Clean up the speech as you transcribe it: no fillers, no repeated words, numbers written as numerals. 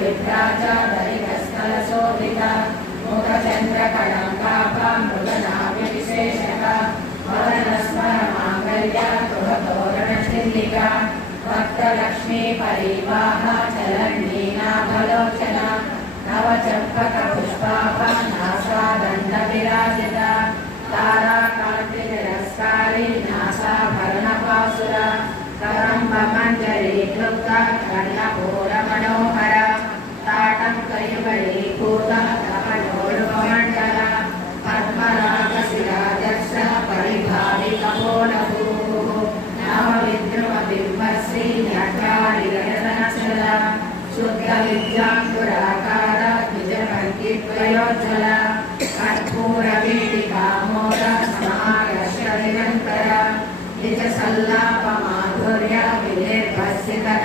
विभ्राजादरिकस्थलशोभिता मुखचन्द्रकलङ्काभा मृगनाभिविशेषका वदनस्मरमाङ्गल्या तुलतोरणशिल्लिका भक्तलक्ष्मी परिवाहा चलन्नीनाभलोचना नवचम्पकपुष्पाभा नासादण्डविराजिता ताराकान्तितिरस्कारी नासाभरणपासुरा करम्बमञ्जरीक्लुप्ता कर्णपूरमनोहरा ताटं कैवलीभूता कमलोलुपमण्डला पद्मरागशिरादर्श परिभाविकपोलभूः नवविद्रुमबिम्बश्री न्यकारिगणसनचला शुद्धविद्याङ्कुराकारा द्विजकर्तिद्वयोज्ज्वला कर्पूरवीटिकामोदा समाकर्षनिरन्तरा निजसल्लापमाधुर्या विनिर्भसितः